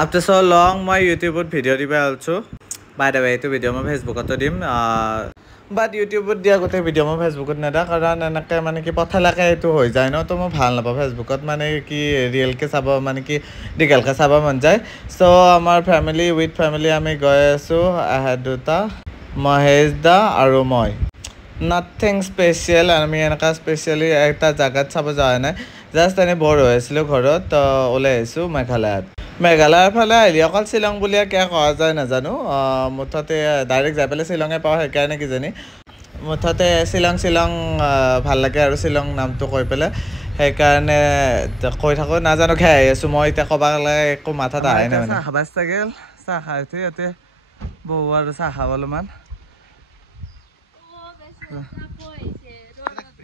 After so long, my YouTube video diba also. By the way, to video my Facebook to dim. But YouTube dia gote video my Facebook na da karan enake mane ki pathala ke to hoi jay no to mo bhal na pa Facebook mane ki real ke saba mane ki digal ka saba man jay. So amar family with family ami goy asu ahaduta Mahesh da aru moi. Nothing special আমি এনেকা specially একটা জায়গা চাব যায় না just এনে বড় হয়েছিল ঘৰত ওলাই আইছো মেঘালয়ৰ ফালে আইলি অকল শিলং বুলিয়া কিয় কোৱা যায় নাজানো মুঠতে ডাইৰেক্ট যাই পেলাই শিলঙে পাওঁ সেইকাৰণে কি জানি মুঠতে শিলং ভাল লাগে আৰু শিলং নামটো কৈ পেলাই সেইকাৰণে কৈ থাকো নাজানো খাই আছো মই এতিয়া ক'বা লাগে একো মাথাত আহে না মানে খাবাস থাকিল চাহ খাইতে ইয়াতে বহু আৰু চাহ খাবলমান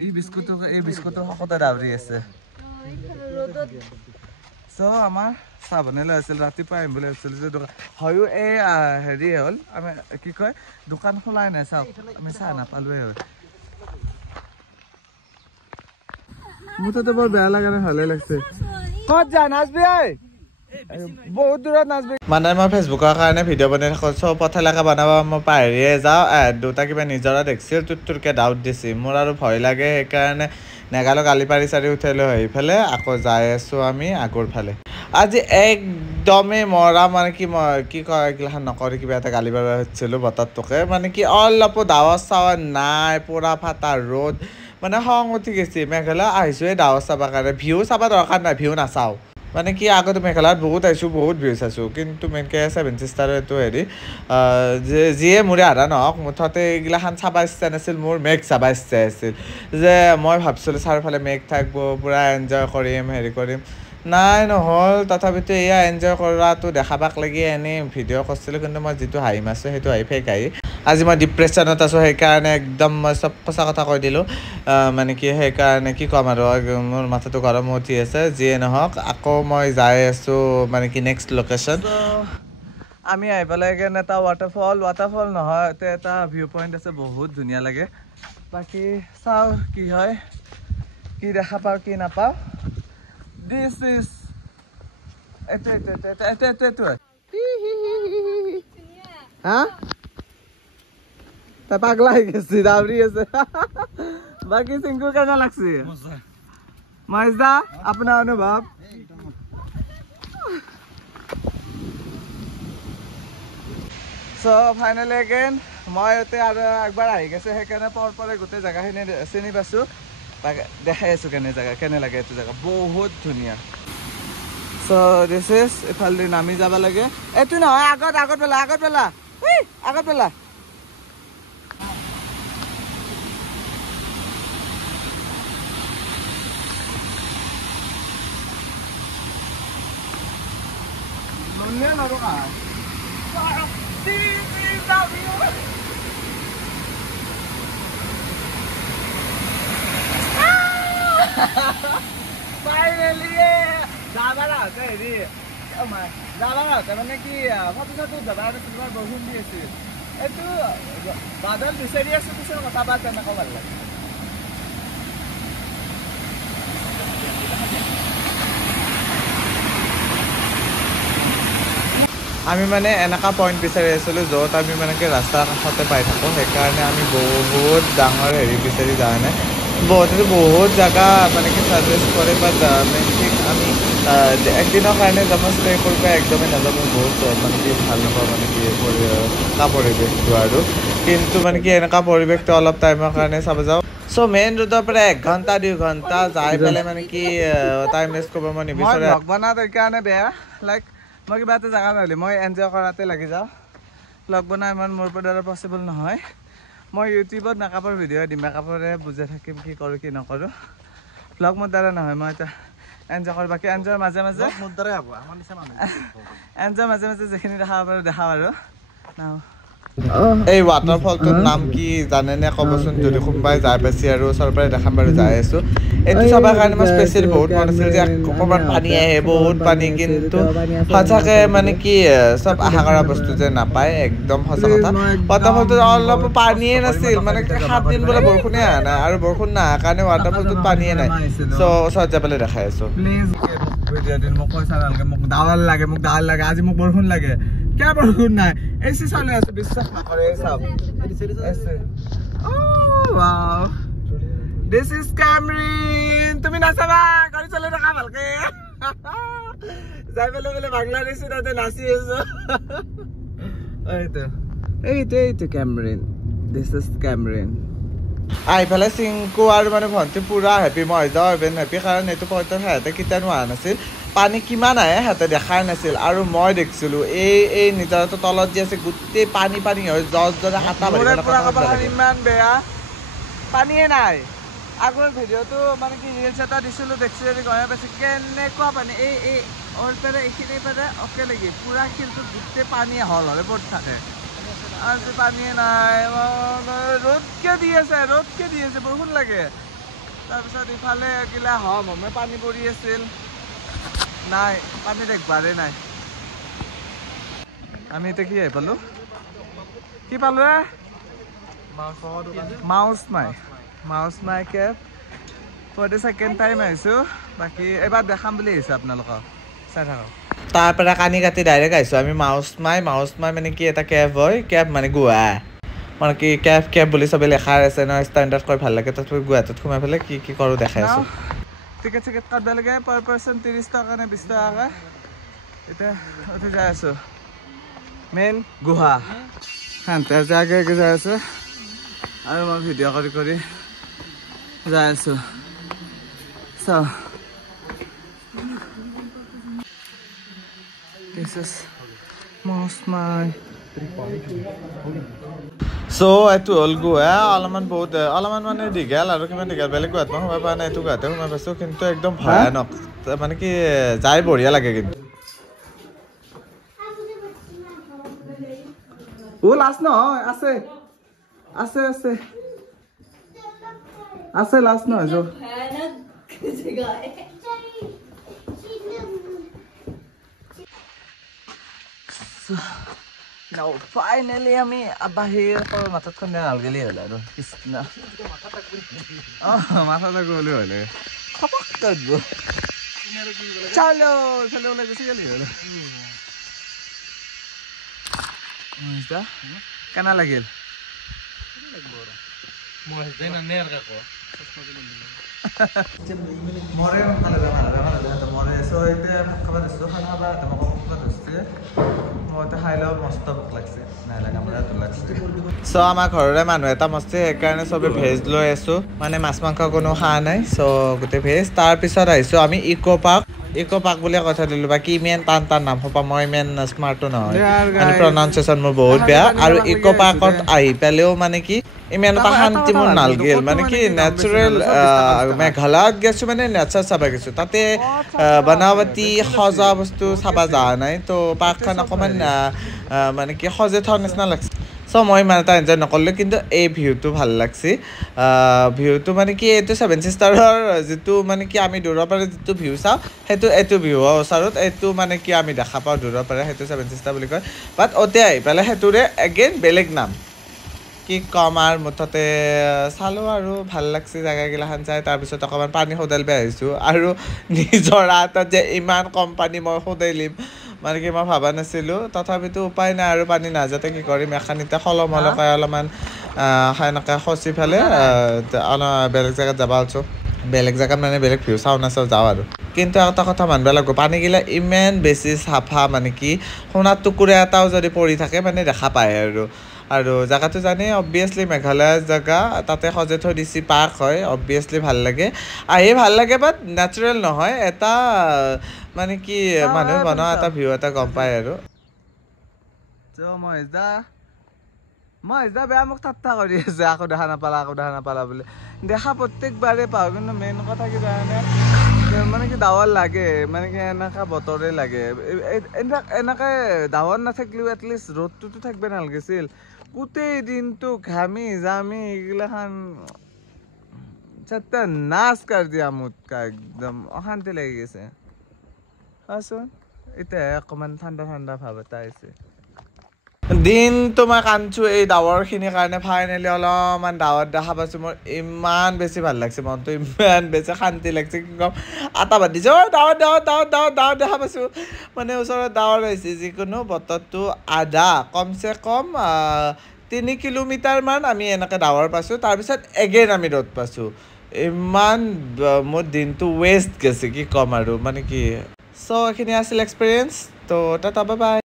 এই বিস্কুটৰ হকতে দাবৰি আছে সো আমাৰ চাহ বনাইলে আছিল ৰাতিপুৱা আহিম বুলি আছিল যে দোকান হয়ো এই হেৰি হ'ল আমি কি কয় দোকান খোলাই নাই চাওক আমি চাহ নাপালোৱে হয় মুঠতে বৰ বেয়া লাগে না ভালে লাগছে ক'ত যা নাচবি বহুত দূৰত নাচবি মানে মই ফেচবুকৰ কাৰণে ভিডিঅ' বনাই থাকোঁ চব পথালাকে বনাব মই পাহৰিয়ে যাওঁ দুটা কিবা নিজৰা দেখিছিল তুৰকে ডাউট দিছে মোৰ আৰু ভয় লাগে সেইকাৰণে নেগালো গালি পাৰি চাৰি উঠাই লৈ সেইফালে আকৌ যাই আছোঁ আমি আগৰ ফালে আজি একদমেই মৰা মানে কি কয় এইগিলাখন নকৰি কিবা এটা গালি পাৰি হৈছিলোঁ বতৰটোকে মানে কি অলপো ডাৱৰ চাৱৰ নাই পুৰা ফাটা ৰ'দ মানে খং উঠি গৈছে মেঘালয় আহিছোঁ এই ডাৱৰ চাবৰ কাৰণে ভিউ চাব দৰকাৰ নাই ভিউ নাচাওঁ মানে কি আগতে মেঘালয়ত বহুত আহিছোঁ বহুত ভিউ চাইছোঁ কিন্তু মেইনকৈ 7 ষ্টাৰ এইটো হেৰি যিয়ে মোৰে আধা নহওক মুঠতে এইগিলাখান চাব ইচ্ছা নাছিল মোৰ মেঘ চাব ইচ্ছা আছিল যে মই ভাবিছিলোঁ চাৰিওফালে মেঘ থাকিব পূৰা এনজয় কৰিম হেৰি কৰিম নাই নহ'ল তথাপিতো এয়া এনজয় কৰাটো দেখাবাক লাগি এনেই ভিডিঅ' কৰিছিলোঁ কিন্তু মই যিটো হাঁহি মাৰিছোঁ সেইটো হাঁহি ফেক হাঁহি আজি মই ডিপ্ৰেশ্যনত আছোঁ সেইকাৰণে একদম মই চব সঁচা কথা কৈ দিলোঁ মানে কি সেইকাৰণে কি ক'ম আৰু মোৰ মাথাটো গৰম উঠি আছে যিয়ে নহওক আকৌ মই যাই আছোঁ মানে কি নেক্সট লোকেশ্যন আমি আহি পেলাই কেনে এটা ৱাটাৰফল নহয় এটা ভিউ পইণ্ট আছে বহুত ধুনীয়া লাগে বাকী চাওঁ কি হয় কি দেখা পাওঁ কি নাপাওঁ This is হা তা পাগলা হয়ে গেছি দাবরি আছে বাকি সিংকু কেন লাগছে মজা আপনার অনুভব সো ফাইনালি এগেইন মই এতে আৰু একবাৰ আহি গৈছোঁ সেইকাৰণে পৰে গোটেই জেগাখিনি চিনি পাইছোঁ দেখাই আছোঁ কেনে জেগা কেনে লাগে এইটো জেগা বহুত ধুনীয়া সো দিছ ইজ ইফালে নামি যাব লাগে এইটো নহয় আগত পেলা Finally, যাবালা আছে হেৰি যাবালা আছে মানে কি ফটোটো যাবালা তোমাৰ বৰষুণ দি আছে এইটো বাদল বিচাৰি আছো পিছৰ কথা বাদ তেনেকুৱা ভাল লাগে আমি মানে এনেকা পইণ্ট বিচাৰি আছিলোঁ য'ত আমি মানে কি ৰাস্তাৰ কাষতে পাই থাকোঁ সেইকাৰণে আমি বহুত ডাঙৰ হেৰি বিচাৰি যোৱা নাই বহুত জেগা মানে কি ছাজেষ্ট কৰে বাট মেইনলি আমি একদিনৰ কাৰণে যাব ষ্টে কৰিব একদমেই নাযাব বহুত মানে কি ভাল নাপাওঁ মানে কি পৰিৱেশটো আৰু কিন্তু মানে কি এনেকুৱা পৰিৱেশটো অলপ টাইমৰ কাৰণে চাব যাওঁ চ' মেইন ৰোডৰ পৰা 1 ঘণ্টা 2 ঘণ্টা যাই পেলাই মানে কি টাইম ৱেষ্ট কৰিব মই নিবিচাৰোঁ লগ বনাত সেইকাৰণে বেয়া লাইক মই কিবা এটা জেগা নহ'লে মই এনজয় কৰাতে লাগি যাওঁ লগ বনাই ইমান মোৰ পৰা পচিবল নহয় মই ইউটিউবত মেকআপৰ ভিডিঅ' দিম মেকআপৰে বুজাই থাকিম কি কৰোঁ কি নকৰোঁ ব্লগ মোৰ দ্বাৰা নহয় মই এতিয়া এনজয় কৰোঁ বাকী এনজয় মাজে মোৰ দ্বাৰাই হ'ব আমাৰ নিচিনা মানুহ এনজয় মাজে যিখিনি দেখাব পাৰোঁ দেখাম আৰু এই ৱাটাৰফলটোৰ নাম কি জানেনে ক'বচোন যদি কোনোবাই যাই পাইছে আৰু ওচৰৰ পৰাই দেখাম বাৰু যাই আছোঁ এইটো চাবৰ কাৰণে মই স্পেচিয়েলি বহুত মন আছিল যে অকণমান পানী আহে বহুত পানী কিন্তু সঁচাকৈ মানে কি চব আশা কৰা বস্তু যে নাপায় একদম সঁচা কথা ৱাটাৰফলটোত অলপ পানীয়ে নাছিল মানে 7 দিন বোলে বৰষুণে অহা নাই আৰু বৰষুণ নাহাৰ কাৰণে ৱাটাৰফলটোত পানীয়ে নাই চ' ওচৰত যাবলৈ দেখাই আছোঁ প্লিজ ভিডিঅ' দিন মোক পইচা নালাগে মোক দাৱাল লাগে আজি মোক বৰষুণ লাগে কিয় বৰষুণ নাই এচি চলি আছে বিশ্বাস নকৰে চাওক AC wow this is Cameron তুমি নাচাবা গাড়ী চলাই থাকা ভালকে যাই পেলে বাংলাদেশী তাতে নাচি আছো এইটো Cameron this is Cameron আই পেলে সিংকু আৰু মানে ভন্টি পুৰা হেপি মই যাওঁ ইভেন হেপি কাৰণ এইটো পইণ্টত সিহঁতে কেতিয়া নোহোৱা নাছিল পানী কিমান আহে সিহঁতে দেখাই নাছিল আৰু মই দেখিছিলোঁ এই নিজৰটো তলত যি আছে গোটেই পানী হয় জজ হাতা ইমান বেয়া পানীয়ে নাই আগৰ ভিডিঅ'টো মানে কি ৰিলছ এটা দিছিলোঁ দেখিছোঁ যদি গমে পাইছোঁ কেনেকুৱা পানী এই ওলপেৰে এইখিনি পেৰে অকে লাগি পুৰা শিলটো গোটেই পানীয়ে হলে পৰি থাকে আজি পানীয়ে নাই ৰ'দকে দি আছে বৰষুণ লাগে তাৰপিছত ইফালে কিলা হমে পানী পৰি আছিল নাই পানী দেখবাৰে নাই আমি এতিয়া কি আহি পালোঁ কি পালোঁ মাউচ মাই কেব ফৰ দ্য ছেকেণ্ড টাইম আহিছোঁ বাকী এবাৰ দেখাম বুলি আহিছোঁ আপোনালোকক চাই থাকক তাৰ পৰা কানি কাটি ডাইৰেক্ট আহিছোঁ আমি মাউচ মাই মানে কি এটা কেব হয় কেব মানে গোৱা মানে কি কেব বুলি চবেই লেখা আছে ন ষ্টেণ্ডাৰ্ড কৰি ভাল লাগে তাত গুৱাহাটীত সোমাই পেলাই কি কৰোঁ দেখাই আছোঁ টিকেট কাটব লাগে পাৰ পাৰ্চন 30 টকা নে 20 টকাকৈ এতিয়া উঠি যাই আছোঁ মেইন গুহা শান্তি আগে যাই আছোঁ আৰু মই ভিডিঅ' কৰি যাই আছোঁ চাওঁ This is most my so এইটো হ'ল গোৱা অলপমান মানে দীঘল আৰু কিমান দীঘল বেলেগ গোৱাত মই সোমাই পোৱা নাই এইটো গোৱাতে সোমাই পাইছোঁ কিন্তু একদম ভয়ানক মানে কি যাই বঢ়িয়া লাগে কিন্তু লাষ্ট নহয় আছে লাষ্ট নহয় যো Now finally আমি বাহিৰ পৰা মাথাতখন ভাল গেলি হ'ল আৰু কৃষ্ণ মাথা তাক গ'লে হ'লে খপক কাটব চলো ওলাই গুচি গেলি হ'ল কেনা লাগিল মৰে মৰে চ' এতিয়া খাব দিছোঁ খানা খাবা তোমাক ধৰিছে মইতো খাই লওঁ মস্ত ভোক লাগছে নালাগে আমাৰ ইয়াতো লাগছে চ' আমাৰ ঘৰৰে মানুহ এটা মস্তি সেইকাৰণে চবেই ভেজ লৈ আছোঁ মানে মাছ মাংস কোনো খোৱা নাই চ' গোটেই ভেজ তাৰপিছত আহিছোঁ আমি ইক' পাৰ্ক বুলি কথা দিলোঁ বাকী ইমান টান নাম সোপা মই ইমান স্মাৰ্টো নহয় মানে প্ৰনাউন্সিয়েশ্যন মোৰ বহুত বেয়া আৰু ইক' পাৰ্কত আহি পেলাইও মানে কি ইমান এটা শান্তি মোৰ নালাগিল মানে কি নেচাৰেল মেঘালয়ত গৈছোঁ মানে নেচাৰ চাব গৈছোঁ তাতে বনাৱতী সজা বস্তু চাব যোৱা নাই তো পাৰ্কখন অকণমান মানে কি সজে থোৱাৰ নিচিনা লাগছে চ' মই ইমান এটা এনজয় নকৰিলোঁ কিন্তু এই ভিউটো ভাল লাগছে ভিউটো মানে কি এইটো 7 ছিষ্টাৰৰ যিটো মানে কি আমি দূৰৰ পৰা যিটো ভিউ চাওঁ এইটো ভিউৰ ওচৰত এইটো মানে কি আমি দেখা পাওঁ দূৰৰ পৰা সেইটো 7 ছিষ্টাৰ বুলি কয় বাট অতে আহি পেলাই সেইটোৰে এগেইন বেলেগ নাম কি কম আৰু মুঠতে চালোঁ আৰু ভাল লাগছে জেগাগিলাখান চাই তাৰপিছত অকণমান পানী সদাইলবে আহিছোঁ আৰু নিজৰা এটাত যে ইমান কম পানী মই সদাইলিম মানে কি মই ভবা নাছিলোঁ তথাপিতো উপায় নাই আৰু পানী নাযাতে কি কৰিম এখানিতে সলমলকৈ অলপমান সেনেকৈ খচি পেলাই বেলেগ জেগাত যাব আছোঁ বেলেগ জেগাত মানে বেলেগ ভিউ চাওঁ যাওঁ আৰু কিন্তু এটা কথা মানিব লাগিব পানীগিলা ইমান বেছি চাফা মানে কি সোণাৰ টুকুৰা এটাও যদি পৰি থাকে মানে দেখা পায় আৰু জেগাটো জানেই অবভিয়াছলি মেঘালয়ৰ জেগা তাতে সজাই থৈ দিছে পাৰ্ক হয় অবভিয়াছলি ভাল লাগে বাট নেচাৰেল নহয় এটা মানে কি মানুহে বনোৱা এটা ভিউ এটা গম পায় আৰু মই বেয়া মোক ঠাট্টা কৰি আছে আকৌ দেখা নাপালা বুলি দেখা প্ৰত্যেকবাৰে পাওঁ কিন্তু মেইন কথা কি জানে মানে কি ডাৱৰ লাগে মানে কি এনেকুৱা বতৰে লাগে এনেকৈ ডাৱৰ নাথাকিলেও এটলিষ্ট ৰ'দটোতো থাকিব নালাগিছিল গোটেই দিনটো ঘামি জামি এইগিলাখান নাচ কাৰ দিয়া মোতকা একদম অশান্তি লাগি গৈছে চোৱাচোন এতিয়া অকণমান ঠাণ্ডা ভাৱ এটা আহিছে দিনটো মই কান্দছো এই ডাৱৰখিনিৰ কাৰণে ফাইনেলি অলপমান ডাৱৰ দেখা পাইছোঁ মোৰ ইমান বেছি ভাল লাগছে মনটো ইমান বেছি শান্তি লাগছে কি ক'ম আটা বান্ধিছে ডাৱৰ ডাৱৰ ডাৱৰ ডাৱৰ ডাৱৰ দেখা পাইছোঁ মানে ওচৰত ডাৱৰ হৈছে যিকোনো বতৰটো আধা কমচে কম 3 কিলোমিটাৰমান আমি এনেকৈ ডাৱৰ পাইছোঁ তাৰপিছত এগেইন আমি ৰ'দ পাইছোঁ ইমান মোৰ দিনটো ৱেষ্ট গৈছে কি ক'ম আৰু মানে কি চ' এইখিনি আছিল এক্সপিৰিয়েঞ্চ তো টাটা বাই বাই